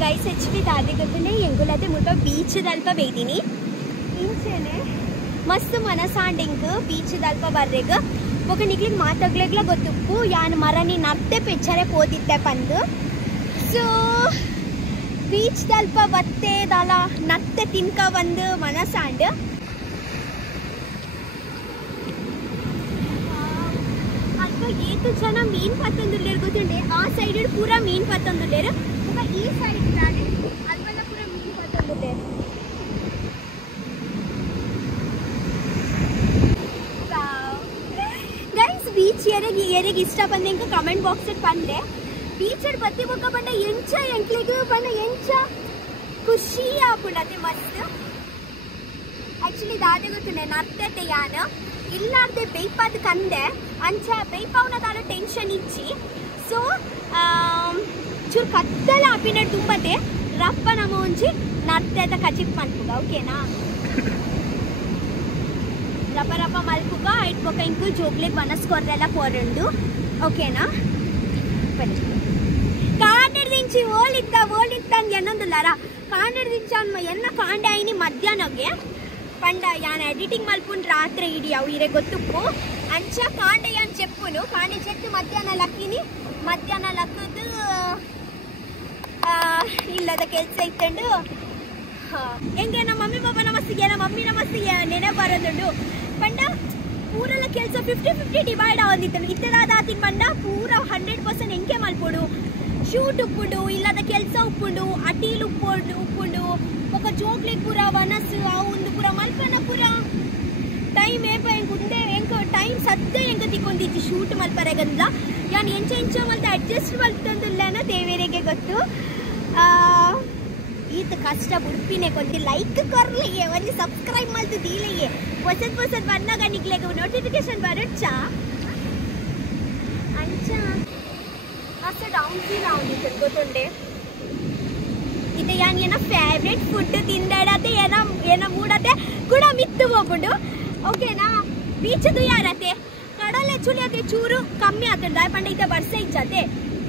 Guys ಹೆಚ್ಚಿ ದಾದಿಗತ್ತನೆ ಎಂಗುಲತೆ ಮುಲ್ಪ beach ದಲ್ಪ ಬೇಯ್ದಿನಿ ಇಂಚೆನೆ ಮಸ್ತ್ ಮನಸಾಂಡಿಂಗ್ ಬೀಚ್ ದಲ್ಪ ಬರ್ರೆಗ್ ಬೊಕ ನಿಕ್ಲಿಗ್ ಮಾತಾಗ್ಲೆಗ್ಲ ಗೊತ್ತುಪ್ಪು ಯಾನ್ ಮರನಿ ನರ್ತೆ ಪೆಚ್ಚರೆ ಪೋತಿತ್ತೆ ಪಂದು ಸೊ ಬೀಚ್ ದಲ್ಪ ಬತ್ತೆ ದಲ ನತ್ತೆ ತಿನ್ಕ ಬಂದು ಮನಸಾಂಡ್ ಅಲ್ಪ ಏತು ಜನ ಮೀನ್ ಪತ್ತೊಂದುಲ್ಲೇರು ಗೊತ್ತುಂಡೆ ಆ ಸೈಡ್ ಪೂರ ಮೀನ್ ಪತ್ತೊಂದುಲ್ಲೇರು ಈ ಸೈಡ್ ಅಲ್ಪನ ಪೂರ ಮೀನ್ ಪತ್ತೊಂದುಲ್ಲೇರು ಗೈಸ್ ಬೀಚ್ ಎರೆಗೆ ಇಷ್ಟ ಬಂದೆ ಕಮೆಂಟ್ ಬಾಕ್ಸ್ ಬಂದೆ ಬೀಚ್ ಬತ್ತಿ ಬೊಕ್ಕ ಬಂಡ ಎಂಚ ಎಂಕ್ಲಿಗೆ ಬಂಡ ಎಂಚ ಖುಷಿ ಆಪುಂಡತೆ ಮಸ್ತ್ ಆಕ್ಚುಲಿ ದಾದೆ ಗೊತ್ತುಂಡೆ ನರ್ತತೆ ಯಾನ ಇಲ್ಲಾರ್ದೆ ಬೇಯ್ಪಾದ ಕಂದೆ ಅಂಚ ಬೇಯ್ಪವನ ದಾಲ ಟೆನ್ಷನ್ ಇಚ್ಚಿ ಸೊ ಚೂರು ಕತ್ತಲ ಆಪಿನ ತುಂಬತೆ ರಪ್ಪ ನಮ್ಮ ಒಂಜಿ ನರ್ತೆದ ಕಚಿಪ್ ಮಲ್ಪುಗ ಓಕೆನಾ ರಪ್ಪ ರಪ್ಪ ಮಲ್ಪುಗ ಇಟ್ಬೊಕ ಇಂಕು ಜೋಗ್ಲಿಗೆ ಬನಸ್ಕೊರ್ರೆಲ್ಲ ಪೋರಂಡು ಓಕೆನಾ ಬನ್ನಿ ಕಾಂಡೆಡ್ದಿಂಚಿ ಓಲಿತ್ತ ಅಂದ್ ಎನ್ನೊಂದುಲ್ಲಾರ ಕಾಂಡೆಡ್ದಿಂಚ ಎನ್ನ ಕಾಂಡೆ ಆಯ್ನಿ ಮಧ್ಯಾಹ್ನಗೆ ಪಂಡ ಯಾನ್ ಎಡಿಟಿಂಗ್ ಮಲ್ಪುನ್ ರಾತ್ರಿ ಇಡಿ ಅವು ಇರೆ ಗೊತ್ತುಪ್ಪು ಅಂಚ ಕಾಂಡೆ ಯಾನ್ ಚೆಪ್ಪುನು ಕಾಂಡೆ ಚೆತ್ತು ಮಧ್ಯಾಹ್ನ ಲಕ್ಕಿನಿ ಮಧ್ಯಾಹ್ನ ಲಕ್ಕದು ಇಲ್ಲದ ಕೆಲಸ ಇತ್ತಂಡು ಹೆಂಗೆ ನಮ್ಮ ಮಮ್ಮಿ ಪಾಪ ನಮಸ್ತಿಗೆ ನೆನೆ ಬರೋದುಂಡು ಪಂಡ ಪೂರೆಲ್ಲ ಕೆಲಸ 50-50 ಡಿವೈಡ್ ಆಗೋದಿತ್ತು ಇತ್ತದಾದ ಆತಿಗೆ ಪಂಡ ಪೂರ 100% ಹೆಂಗೆ ಮಲ್ಪುಡು ಶೂಟ್ ಉಪ್ಪುಂಡು ಇಲ್ಲದ ಕೆಲಸ ಉಪ್ಪುಂಡು ಅಟೀಲ್ ಉಪ್ಪುಂಡು ఒక ಜೋಗ್ಲಿ ಪೂರ ವನಸ್ಸು ಅವು ಪೂರ ಮಲ್ಪನ ಪೂರ ಟೈಮ್ ಏಪ ಹೆಂಗೆ ಹೆಂಗೆ ಟೈಮ್ ಸದ್ಯ ಹೆಂಗೆ ತಿಕ್ಕೊಂಡಿದ್ದು ಶೂಟ್ ಮಲ್ಪರೆಗಂದ ಯಾನ್ ಎಂಚ ಮಲ್ತ ಅಡ್ಜಸ್ಟ್ ಮಲ್ತಂದುಲ್ಲೇನ ದೇವೇರಿಗೆ ಗೊತ್ತು ಈತ ಕಷ್ಟ ಬುಡ್ಪಿನೇ ಕೊಂದು ಲೈಕ್ ಕೊರ್ಲಿಗೆ ಒಂದು ಸಬ್ಸ್ಕ್ರೈಬ್ ಮಲ್ತು ದೀಲಿಗೆ ಹೊಸದ್ ಬಂದಾಗ ನಿಕ್ಲೆಗೆ ನೋಟಿಫಿಕೇಶನ್ ಬರುತ್ತಾ ಅಂಚ ಅಷ್ಟ ಡೌನ್ ಗೊತ್ತುಂಡೆ ಇದು ಯಾನ್ ಏನ ಫೇವ್ರೆಟ್ ಫುಡ್ ತಿಂದಾಡತ್ತೆ ಏನ ಮೂಡತ್ತೆ ಕೂಡ ಮಿತ್ತು ಹೋಗ್ಬಿಡು ಓಕೆನಾ ಬೀಚದು ಯಾರತ್ತೆ ಕಡಲೆ ಚುಲಿ ಅತ್ತೆ ಚೂರು ಕಮ್ಮಿ ಆಗ್ತದೆ ಪಂಡ ಇತ ಬರ್ಸೆ ಇಚ್ಚತೆ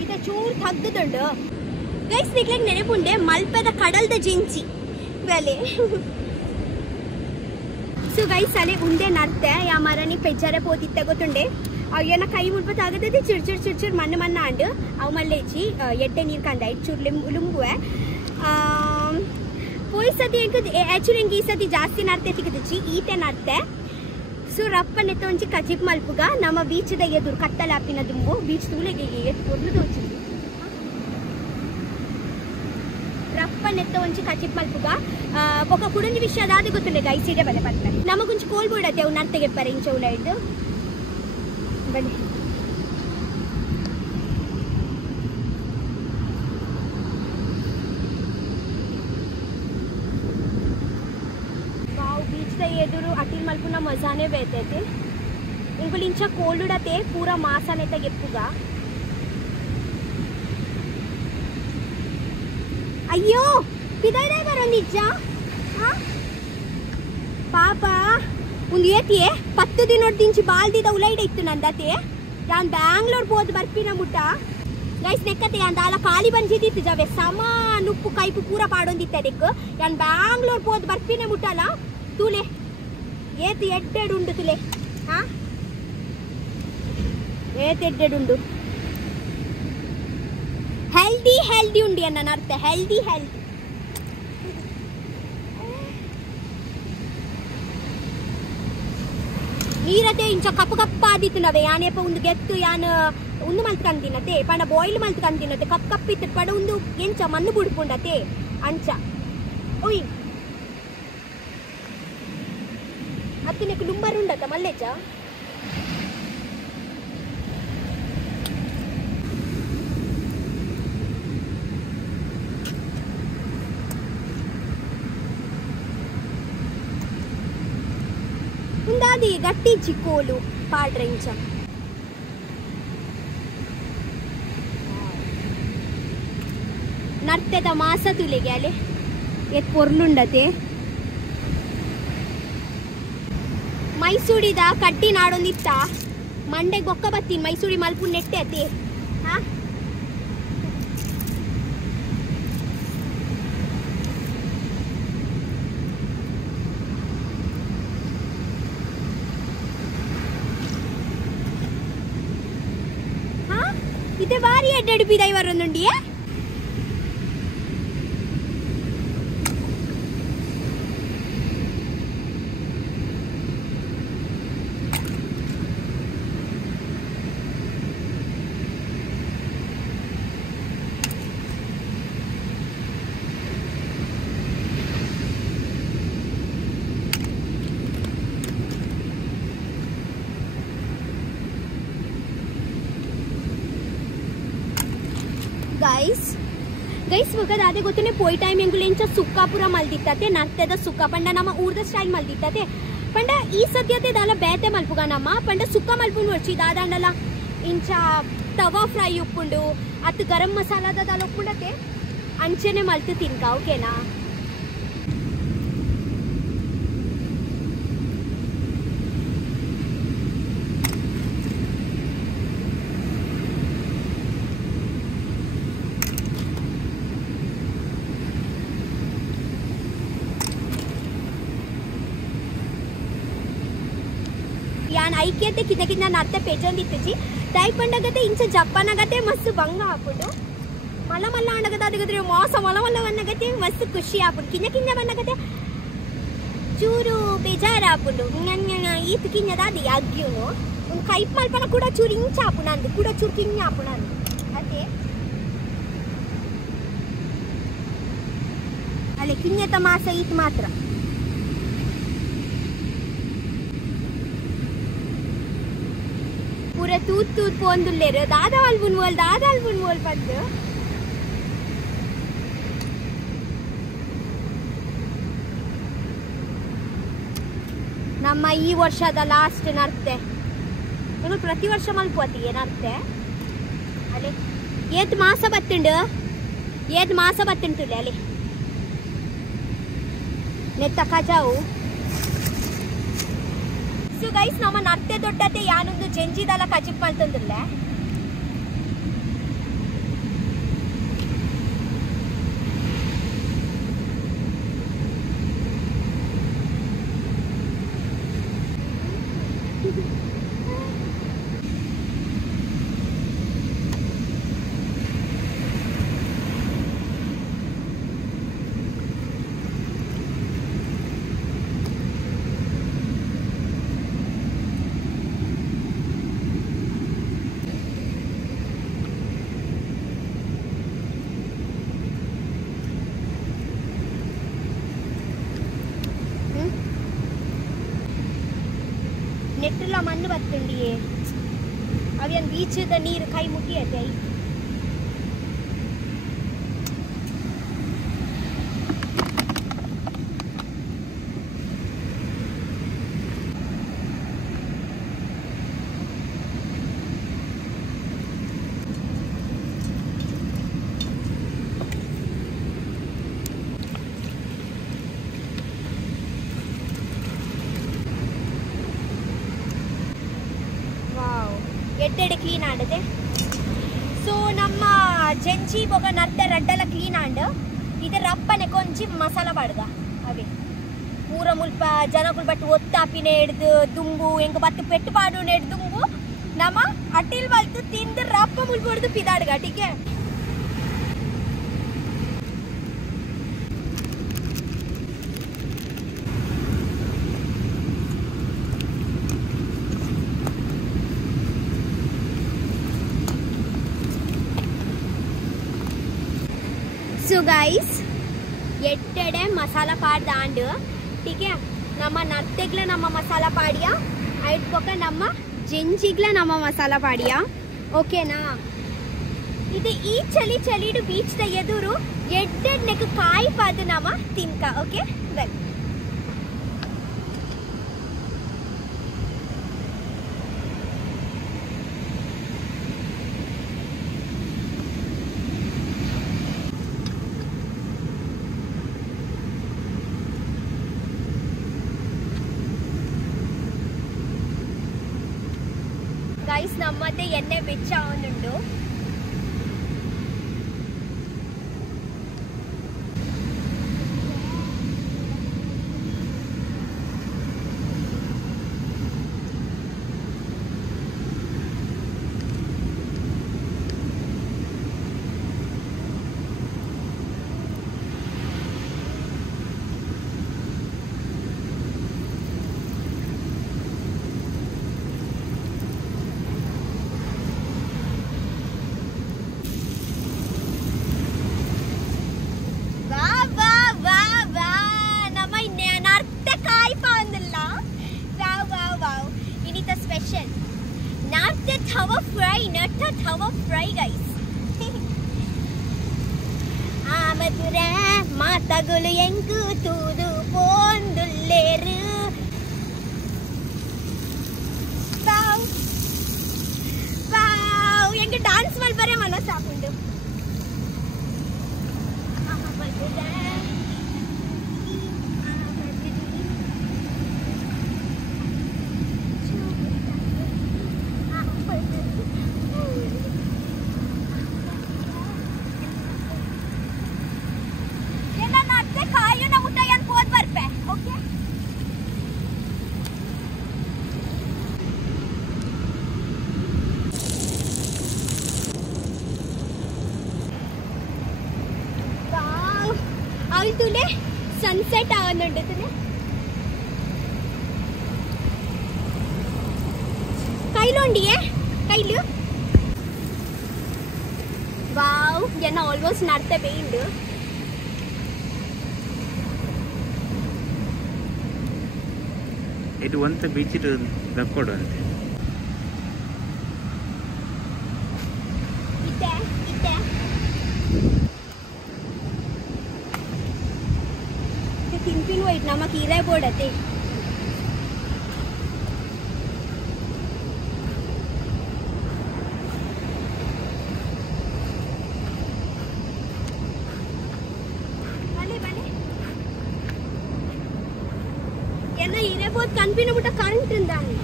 ಇತ ಚೂರು ತಗ್ದುಂಡು ಗೈಸ್ ನಿಕ್ಲೆಗ್ ನೆನಪುಂಡೆ ಮಲ್ಪದ ಕಡಲ್ದ ಜಿಂಚಿ ಬೆಲೆ ಸೊ ಗೈಸ್ ಅಲೆ ಉಂಡೆ ನರ್ತೆ ಯಾ ಮರನಿ ಪೆಜ್ಜರೆ ಪೋತಿತ್ತೆ ಗೊತ್ತುಂಡೆ ಅವು ಏನ ಕೈ ಮುಡ್ಪತ್ ಆಗತೈತಿ ಚಿಡ್ಚಿಡ್ ಮಣ್ಣ ಅಂಡು ಅವು ಮಲ್ಲೇಚಿ ಎಟ್ಟೆ ನೀರು ಕಂದ ಚೂರು ಲುಂಬುವೆ ಪೋಯ್ ಸತಿ ಆಕ್ಚುಲಿ ಈ ಸತಿ ಜಾಸ್ತಿ ನರ್ತೆ ಸಿಗದಿಚ್ಚಿ ಈತೆ ನರ್ತೆ ಸೊ ರಪ್ಪ ನೆತ್ತ ಒಂಚಿ ಕಚಿಪ್ ಮಲ್ಪುಗ ನಮ್ಮ ಬೀಚದ ಎದುರು ಕತ್ತಲಾಪಿನ ದುಂಬು ಬೀಚ್ ತೂಲೆಗೆ ಎದ್ದು ತೋಚಿದ್ದು ರಪ್ಪ ನೆತ್ತ ಒಂಚಿ ಕಚಿಪ್ ಮಲ್ಪುಗ ಬೊಕ ಕುಡಂಜಿ ವಿಷಯ ಅದಾದ ಗೊತ್ತುಂಡೆ ಗೈಸಿಡೆ ಬಲೆ ಬರ್ತಾರೆ ನಮಗೊಂಚು ಕೋಲ್ ಬಿಡತ್ತೆ ಅವು ನರ್ತೆಗೆ ಪರ ಇಂಚ ಉಲ ಹಿಡ್ದು ಬನ್ನಿ ಎದುರು ಅಟಿಲ್ ಮಲ್ಪುನ ಮಜಾನೇ ಬೇತೈತೆ ಇಂಚ ಕೋಲ್ಡುಡತೆ ಪೂರ ಮಾಸನೆ ತೆಗೆಪ್ಪುಗ ಅಯ್ಯೋ ಪಿದಾಯ್ದೆ ಬರೋ ನಿಜ ಪಾಪ ಒಂದು ಏತಿಯೇ 10 ದಿನ ದಿಂಚಿ ಬಾಲ್ದಿದ ಉಲೈಡೆ ಇತ್ತು ನಂದತೆ ಯಾನ್ ಬ್ಯಾಂಗ್ಳೂರ್ ಬೋದು ಬರ್ಪಿನ ಮುಟ್ಟ ಗೈಸ್ ನೆಕ್ಕತೆ ಯಾನ್ ದಾಲ ಖಾಲಿ ಬಂಜಿದಿತ್ತು ಜವೆ ಸಮ ನುಪ್ಪು ಕೈಪು ಪೂರ ಪಾಡೊಂದಿತ್ತೆ ಅದಕ್ಕೆ ಯಾನ್ ಬ್ಯಾಂಗ್ಳೂರ್ ಬೋದು ಬರ್ಪಿನ ಮುಟ್ಟಲ್ಲ ತೂಲೆ ಏತು ಎಡ್ಡೆಡುಂಡು ತುಲೆ ಏತು ಎಡ್ಡೆಡುಂಡು ಹೆಲ್ದಿ ಉಂಡಿ ಅನ್ನ ಅರ್ಥ ಹೆಲ್ದಿ ನೀರತೆ ಇಂಚ ಕಪ್ಪಾದಿತ್ತು ನವೆ ಯಾನೇಪ ಒಂದು ಗೆತ್ತು ಯಾನ್ ಒಂದು ಮಲ್ತ್ಕಂದಿನತೆ ಪಂಡ ಬಾಯ್ಲ್ ಮಲ್ತ್ಕಂದಿನತೆ ಕಪ್ಪಿತ್ತು ಪಡ ಒಂದು ಎಂಚ ಮಣ್ಣು ಬುಡ್ಪುಂಡತೆ ಅಂಚ ಓಯ್ ಅತ್ತಿನಕ್ಕೆ ನುಂಬರ್ ಉಂಡತ ಮಲ್ಲೇಚ ఉందాది గట్టి చిక్కోలు పాడ్రించ ನರ್ತೆದ ಮಾಸ ತುಲೆಗೆ ಅಲೆ ಎತ್ ಪೊರ್ಲುಂಡತೆ ಮೈಸೂರಿದ ಕಡ್ಡಿ ನಾಡೊಂದಿತ್ತ ಮಂಡೆ ಗೊಕ್ಕ ಬತ್ತೀನಿ ಮೈಸೂರಿ ಮಲ್ಪು ನೆಟ್ಟೆ ಅತಿ ಹಾ ഇത് ഭാര്യ എടുപ്പിതായി വരുന്നുണ്ടിയേ ಗೈಸ್ ಬಗದ ಅದೇ ಗೊತ್ತೇ ಪೋಯ್ ಟೈಮ್ ಎಂಗುಲೆಂಚ ಸುಕ್ಕಾಪುರ ಮಲ್ದಿತ್ತತೆ ನರ್ತದ ಸುಕ್ಕ ಪಂಡ ನಮ್ಮ ಊರ್ದ ಸ್ಟೈಲ್ ಮಲ್ದಿತ್ತತೆ ಪಂಡ ಈ ಸದ್ಯತೆ ದಾಲ ಬೇತೆ ಮಲ್ಪುಗ ನಮ್ಮ ಪಂಡ ಸುಕ್ಕ ಮಲ್ಪುನ್ ವರ್ಷಿ ದಾದಂಡಲ ಇಂಚ ತವಾ ಫ್ರೈ ಉಪ್ಪುಂಡು ಅತ್ ಗರಂ ಮಸಾಲಾದ ದಾಲ ಉಪ್ಪುಂಡತೆ ಅಂಚೆನೆ ಮಲ್ತು ತಿನ್ಕ ಓಕೆನಾ ಐಕ್ಯತೆ ಕಿಂದ ನರ್ತೆ ಪೆಜೊಂದಿತ್ತಜಿ ದೈ ಪಂಡಗತೆ ಇಂಚ ಜಪ್ಪನಗತೆ ಮಸ್ತ್ ಭಂಗ ಹಾಕೊಂಡು ಮಲ್ಲ ಮಲ್ಲ ಅಣ್ಣಗದ ಅದಗದ್ರೆ ಮೋಸ ಮಲ ಮಲ್ಲ ಅನ್ನಗತೆ ಮಸ್ತ್ ಖುಷಿ ಹಾಕೊಂಡು ಕಿಂಜ ಬನ್ನಗತೆ ಚೂರು ಬೇಜಾರು ಹಾಕೊಂಡು ಈತ್ ಕಿಂಜದ ಅದು ಯಾಗ್ಯೂನು ಒಂದು ಕೈಪ್ ಮಲ್ಪನ ಕೂಡ ಚೂರು ಇಂಚ ಹಾಪುಣ ಅಂದು ಕೂಡ ಚೂರು ಕಿಂಜ ಹಾಪುಣ ಅಂದು ಅದೇ ಅಲ್ಲೇ ಕಿಂಜತ ಮಾಸ ಈತ್ ಮಾತ್ರ पूरे तूत पोंदुल्लेर दादा अल्बुन वोल पद्दु ನಮ್ಮ ಈ ವರ್ಷದ ಲಾಸ್ಟ್ ನರ್ತೆ ಇನ್ನು ಪ್ರತಿ ವರ್ಷ ಮಲ್ಪೋತಿಗೆ ನರ್ತೆ ಅಲ್ಲಿ ಏತ್ ಮಾಸ ಬತ್ತುಂಟುಲೆ ಅಲ್ಲಿ ನೆತ್ತ ಕಜಾವು ಸೊ ಗೈಸ್ ನಮ್ಮ ನರ್ತೆ ದೊಡ್ಡತೆ ಯಾನೊಂದು ಜಂಜಿದಲ ಕಜಿಪ್ ಮಲ್ತಂದ್ರಲ್ಲ ನೆಟ್ಟಲ್ಲ ಮಣ್ಣು ಬತ್ತುಂಡಿಯೇ ಅವೇನು ಬೀಚದ ನೀರು ಕೈ ಮುಟ್ಟಿಯತೆ ಎಡ್ಡೆಡೆ ಕ್ಲೀನ್ ಆಡದೆ ಸೊ ನಮ್ಮ ಜಂಜಿ ಬೊಗ ನರ್ತೆ ರಡ್ಡಲ ಕ್ಲೀನ್ ಆಂಡ್ ಇದು ರಪ್ಪನೆ ಕೊಂಚಿ ಮಸಾಲ ಪಾಡ್ಗ ಅವೇ ಪೂರ ಮುಲ್ಪ ಜನಗಳು ಬಟ್ ಒತ್ತಾಪಿನ ಹಿಡ್ದು ದುಂಬು ಹೆಂಗ ಬತ್ತು ಪೆಟ್ಟು ಪಾಡು ನೆಡ್ ದುಂಬು ನಮ್ಮ ಅಟ್ಟಿಲ್ ಬಲ್ತು ತಿಂದು ರಪ್ಪ ಮುಲ್ಬಡ್ದು ಪಿದಾಡ್ಗ ಟೀಕೆ सो गाइस एट्टेडे मसाला पाड दांड ठीक है नम्म नर्तेग्ल नम्म मसाला पाडिया आइट पक्क नम्म जेंजिग्ल नम्म मसाला पाडिया ओकेना इदे ई चली चलीडु बीच द एदुरु एड्डेड नेक काई पाद नम्म तिनका ओके वेल ಗೈಸ್ ನಮ್ಮತ್ತೆ ಎಣ್ಣೆ ಬೆಚ್ಚ ಅವನುಂಡು ನತ್ತೆ ತವಾ ಫ್ರೈ ಗೈಸ್. ಆ ಮಧುರ ಮಾತಗಳು ಎಂಕು ತೂದು ಪೋಂದುಲ್ಲೇರು. ವಾವ್ ಎಂಗೆ ಡಾನ್ಸ್ ಮಾಡಿ ಬರೇ ಮನಸ್ಸು ಹಾಕೊಂಡು. तुले सनसेट आवुंदुंडु तुले कईलुंडिये कईलु वाव जन ऑलमोस्ट नडते पेयिंडु इटु ಒಂತ ಬೀಚ್ ಇಟ್ಟು ದಕ್ಕೋಡು ಅಂತೆ ಇತ್ತೆ ತಿನ್ಪಿನ್ ವೈಟ್ ನಮ್ಮ ಕೀರೈ ಬೋಡತೆ ఎన్న ఇరే పోత్ కనిపిన బుట్ట కరెంట్ ఉందాని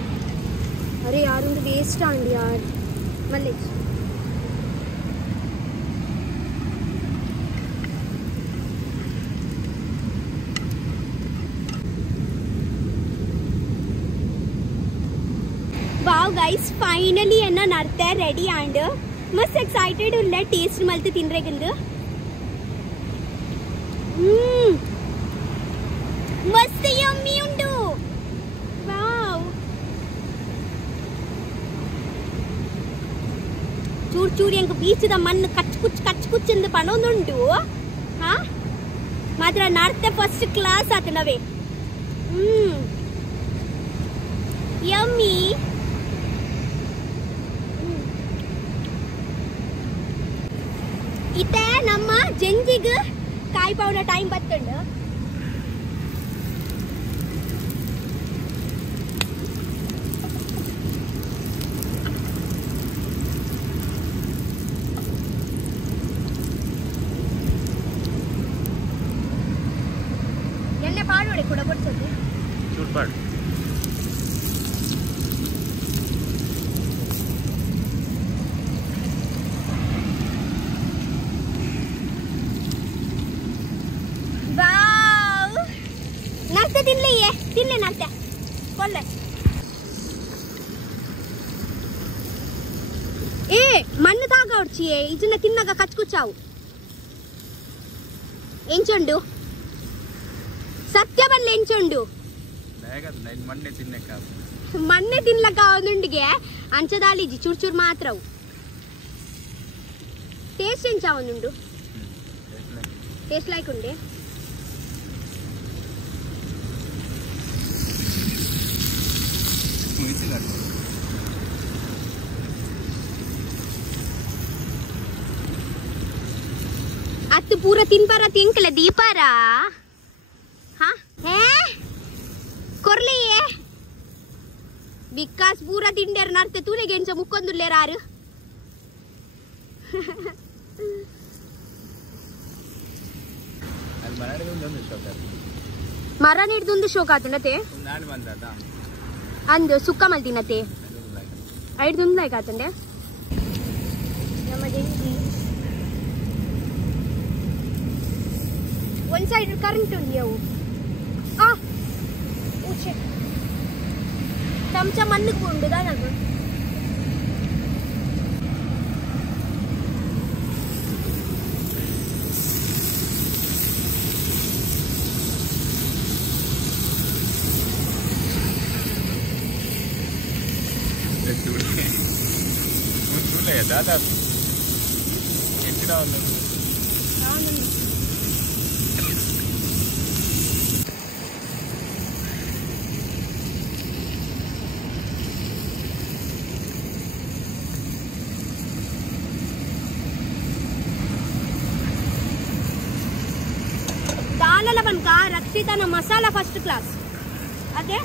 అరే యార్ ఉంది వేస్ట్ అండి యార్ మళ్ళీ वाव गाइस फाइनली एन्न नर्ते रेडी and मस्त एक्साइटेड उल्ले टेस्ट मल्ते तिनरेगिंदु मस्त यम्मी उंडु वाव चूर चूर ಎಂಕ ಬೀಚದ ಮಣ್ಣು ಕಚ್ಚ್ ಎಂದು ಪಣೊಂದುಂಡು ಹಾ ಮಾತ್ರ ನರ್ತೆ ಫಸ್ಟ್ ಕ್ಲಾಸ್ ಆತನವೆ ಯಮ್ಮಿ इते नम्म जेंजिग काई पावड टाइम बत्तुंडु ಎಣ್ಣೆ ಪಾಡೋಡೆ ಕೂಡ ಬಡ್ಸೋದು ಚೂಟ್ ಪಾಡು ತಿನ್ಲೆ ನರ್ತೆ ಕೊಲ್ಲೆ ಏ ಮಣ್ಣು ತಾಗವಡ್ಚಿಯೇ ಇದನ್ನ ತಿನ್ನಾಗ ಕಚ್ಕುಚ್ಚಾವು ಎಂಚುಂಡು ಸತ್ಯ ಬಲ್ಲ ಎಂಚುಂಡು ಮಣ್ಣೆ ತಿನ್ಲಕ್ಕ ಒಂದುಂಡಿಗೆ ಅಂಚದಾಲಿಜಿ ಚೂರ್ ಚೂರ್ ಮಾತ್ರವು ಟೇಸ್ಟ್ ಎಂಚ ಒಂದುಂಡು ಟೇಸ್ಟ್ ಲೈಕ್ ಉಂಡೆ अत्तु पूरा तीन पारा तीन कले दीपारा हाँ हैं कोरली ये विकास पूरा तीन डेर नर्ते तूने गेंच मुक्कोंदु ले रारु मरण हिडिदुंदु शोक आतुंडते अंदु सुक्क मल्तिनते हिडिदुंदु lack आतुंडे one side current undi avu uche tamcha mannu pondu da nagu chule dada entida undu ತನ ಮಸಾಲ ಫಸ್ಟ್ ಕ್ಲಾಸ್ ಅದೇ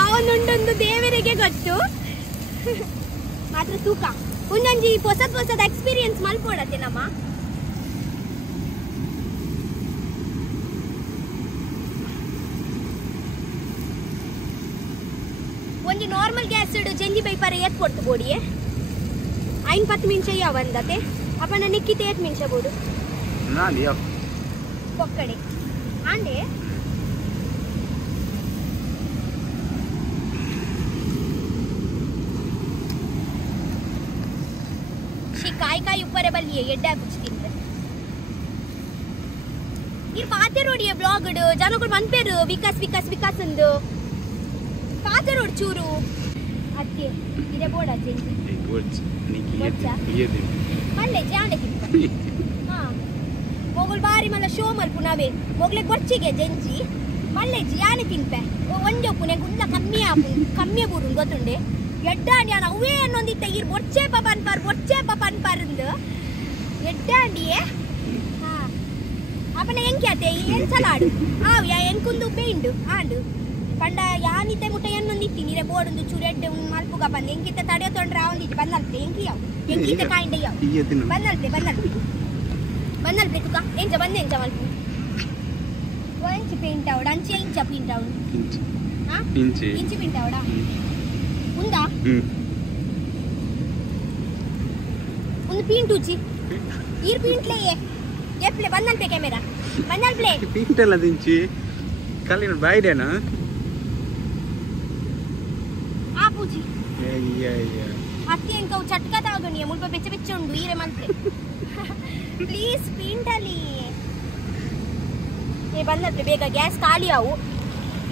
ಅವನುಂಡೊಂದು ದೇವರಿಗೆ ಗೊತ್ತು ಮಾತ್ರ ತೂಕ ಒಂದೊಂಜಿ ಹೊಸದ್ ಎಕ್ಸ್ಪೀರಿಯನ್ಸ್ ಮಲ್ಪೋಡತ್ತೆ ನಮ್ಮ ಒಂಜಿ ನಾರ್ಮಲ್ ಗ್ಯಾಸ್ ಚೆಂಜಿ ಪೈಪರ್ ಏತ್ ಕೊಡ್ತು ಬೋಡಿಯೇ 5-10 ನಿಮಿಷ ಯಾವಂದತೆ ಅಪ್ಪನ ನಿಕ್ಕಿತೆ 8 ನಿಮಿಷ ಬೋಡು ಪೊಕ್ಕಡೆ ಆಂಡೆ ಕಾಯಿ ಉಪ್ಪರೆ ಬಲ್ಲಿಯೇ ಎಡ್ಡೆ ಬಿಚ್ಚಿದ್ರೆ ಈ ಪಾತೆ ರೋಡಿಯ ಬ್ಲಾಗ್ ಜನಗಳು ಮನ್ಪೇರು ವಿಕಾಸ್ ಅಂದು ಪಾತೆ ರೋಡ್ ಚೂರು ಅತ್ತೆ ಇದೆ ಬೋಡ ಜೆಂಜಿ ಮಲ್ಲೆ ಜಾಂಡೆ ತಿಂಪ ಮೊಗಲ್ ಬಾರಿ ಮಲ್ಲ ಶೋ ಮಲ್ಪು ನಾವೇ ಮೊಗ್ಲೆ ಗೊಚ್ಚಿಗೆ ಜೆಂಜಿ ಮಲ್ಲೆ ಜಾನೆ ತಿಂಪೆ ಒಂಜೊಪ್ಪು ನೆಗೆ ಉಲ್ಲ ಕಮ್ಮಿ ಬೂರು ಗೊತ್ತುಂಡೆ ಎಡ್ಡಾಂಡಿ ಅಣ್ಣ ಅವೇ ಅನ್ನೊಂದಿತ್ತ ಈ ಬೊಚ್ಚೆ ಪಾಪ ಅನ್ಪಾರಂದು ಎಡ್ಡಾಂಡಿಯೇ ಅಪ್ಪನ ಎಂಕ್ಯಾತೆ ಏನ್ ಸಲಾಡು ಎಂಕುಂದು ಪೇಂಡು ಆಂಡು ಪಂಡ ಯಾನಿತ್ತೆ ಮುಟ್ಟ ಎನ್ನೊಂದಿತ್ತಿ ನೀರೆ ಬೋಡೊಂದು ಚೂರು ಎಡ್ಡೆ ಮಲ್ಪುಗ ಬಂದು ಎಂಕಿತ್ತ ತಡೆಯೋ ತೊಂಡ್ರೆ ಅವನಿತ್ತು ಬಂದಲ್ತೆ ಎಂಕಿತ ಕಾಯಿಂಡೆ ಬಂದಲ್ತೆ ತುಕ ಎಂಚ ಬಂದೆ ಮಲ್ಪು ಒಂಚಿ ಪೇಂಟ್ ಅವಡ ಅಂಚೆ ಇಂಚ ಪೇಂಟ್ ಅವಡು ಇಂಚಿ ಪೇಂಟ್ ಅವಡ ఉందా ಒಂದು ಪೀಂಟ್ ಉಚ್ಚಿ ಈರ್ ಪೀಂಟ್ಲೆ ಎಪ್ಲೆ ಬಂದಲ್ಪೆ ಕ್ಯಾಮೆರಾ ಬಂದಲ್ಪ್ಲೆ ಪೀಂಟ್ ಎಲ್ಲ ದಿಂಚಿ ಕಲ್ಲಿನ ಬಾಯ್ಡೇನಾ ಆ ಪೂಜಿ ಅತ್ತಿ ಎಂಕವು ಚಟ್ಕ ತಾಗಣಿಯ ಮುಲ್ಪ ಬೆಚ್ಚ ಉಂಡು ಈರೆ ಮಂತ್ಲೆ ಪ್ಲೀಸ್ ಪೀಂಟಲ್ಲಿ ಏ ಬಂದಲ್ಪೆ ಬೇಗ ಗ್ಯಾಸ್ ಖಾಲಿ ಅವು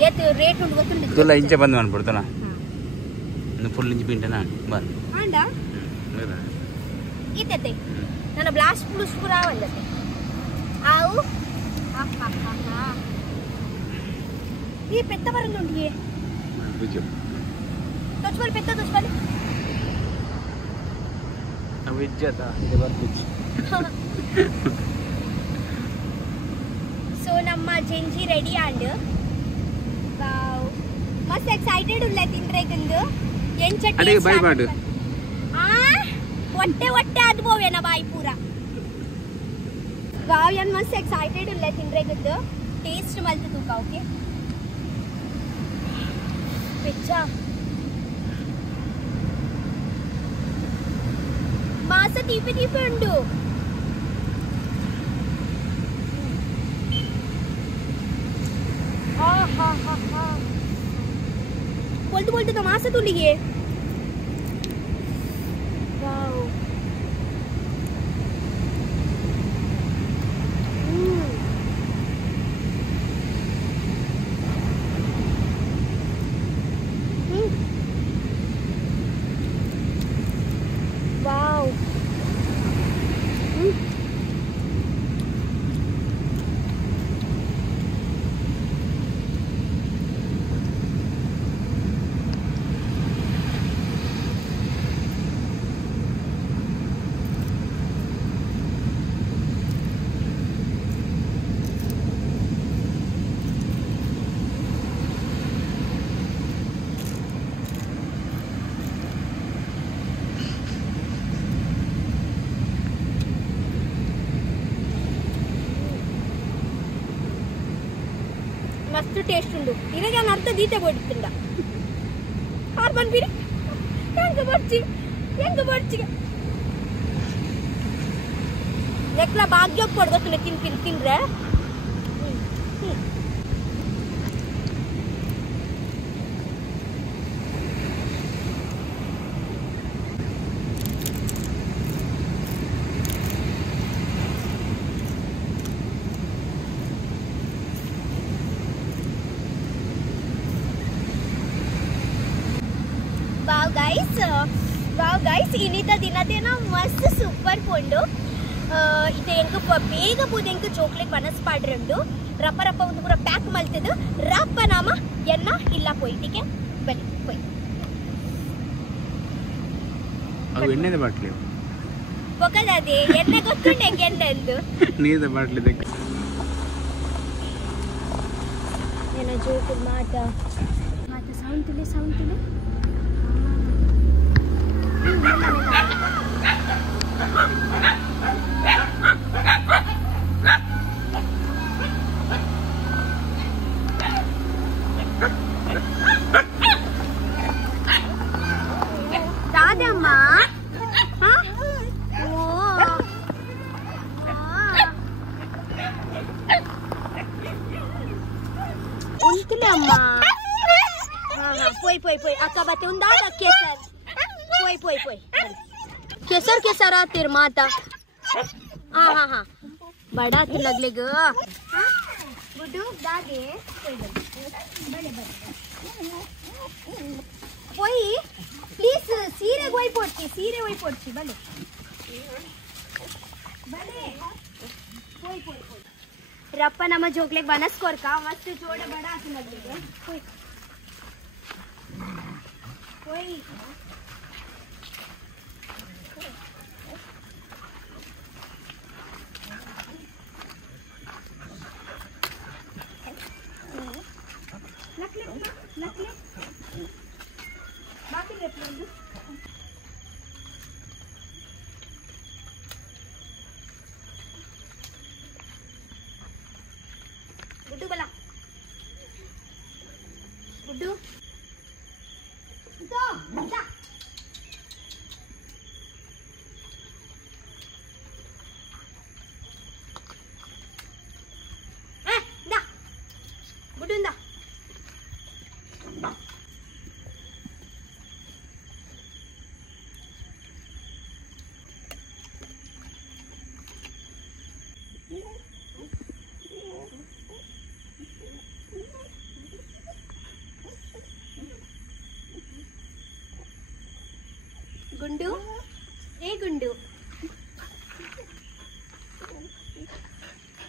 ಏತ್ ರೇಟ್ ಉಂಡು ಗೊತ್ತುಂಡು ತುಲ್ಲ ಇಂಚೆ ಬಂದು ಅನ್ಬಿಡ್ತಾನ ಫುಲ್ ಇಂಚ್ ಪಿಂಟನ ಬಂದು ಆಂಡ ಇತ್ತೆ ನನ್ನ ಬ್ಲಾಸ್ಟ್ ಪ್ಲಸ್ ಪೂರ ಬಂದತೆ ಆವು ಈ ಪೆತ್ತ ಬರಲುಂಡಿಯೇ ತೊಚ್ಬಲ್ ಪೆತ್ತ ತೊಚ್ಬಲ್ ವಿಜ್ಜತ ಇದೆ ಬರ್ತಿಚ್ಚಿ ಸೊ ನಮ್ಮ ಜೆಂಜಿ ರೆಡಿ ಆಂಡ್ ವಾವ್ ಮಸ್ತ್ ಎಕ್ಸೈಟೆಡ್ ಉಲ್ಲ ತಿಂದ್ರೆಗಂದು ಅಡೆ ಬೈ ಮಾಡು ಹೊಟ್ಟೆ ಅದು ಬೋವೇನ ಬಾಯಿ ಪೂರ ವಾವ್ ಯನ್ ಮಸ್ತ್ ಎಕ್ಸೈಟೆಡ್ ಉಲ್ಲ ತಿಂದ್ರೆಗಂದು ಟೇಸ್ಟ್ ಮಲ್ತು ತೂಕ ಓಕೆ ಬೆಚ್ಚ ಮಾಸ ತೀಪಿ ಉಂಡು बोलते मास तुलिए ಮಸ್ತ್ ಟೇಸ್ಟ್ ಉಂಡು ಇವಾಗ ನಾನು ಅರ್ಧ ದೀತೆ ಬೋಡಿತ್ತುಂಡ ಆರ್ ಬಂದ್ಬಿಡಿ ಹೆಂಗ ಬರ್ಚಿ ನೆಕ್ಲ ಭಾಗ್ಯ ಕೊಡ್ಗೊತ್ತಿಲ್ಲ ತಿಂದ್ರೆ ಗೈಸ್ ಇನ್ನಿತ ದಿನದೇನ ಮಸ್ತ್ ಸೂಪರ್ ಪೊಂಡು ಇದು ಎಂಕ್ ಬೇಗ ಬೂದು ಎಂಕ್ ಚೋಕ್ಲೇಟ್ ಬನಸ್ ಪಾಡ್ರಂಡು ರಪ್ಪ ರಪ್ಪ ಒಂದು ಪೂರ ಪ್ಯಾಕ್ ಮಲ್ತದು ರಪ್ಪ ನಾಮ ಎನ್ನ ಇಲ್ಲ ಪೋಯ್ತಿಗೆ ಬನ್ನಿ ಪೋಯ್ ಅವು ಎಣ್ಣೆದ ಬಾಟ್ಲಿ ಬೊಕದದೆ ಎಣ್ಣೆ ಗೊತ್ತುಂಡು ಹೆಂಗೆ ಎಂತಂದು ನೀರದ ಬಾಟ್ಲಿ ತೆಗ್ದು ಏನೋ ಜೋಕು ಮಾತ ಸೌಂಡ್ ತಿಳಿ ರಾಧಮ್ಮ ಉಂತಿಲ್ಲ ಅಮ್ಮ ಪೋಯ್ ಅಕ್ಕ ಬತ್ತೆ ಒಂದಾದ ಕೇಸರ್ ಪೋಯ್ केसर आतिर माता हाँ बड़ा थी लगलेग गुड्डू दादे पोई प्लीज सीरे वही पोड़ती बले रप्पा नम जोगले बनस कोरका मस्त जोड़ बड़ा थी लगलेग पोई गुड्डू बला गुड्डू तो दा दा गुड्डू दा गुंडू ए गुंडू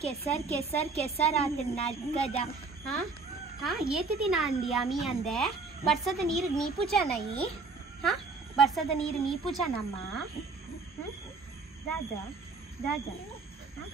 केसर आते नगदा हाँ ये दिन अंदिया मी अंदे बरसद नीर नी पूजा नहीं हाँ बरसद नीर नी पूजा नम्मा दादा दादा हाँ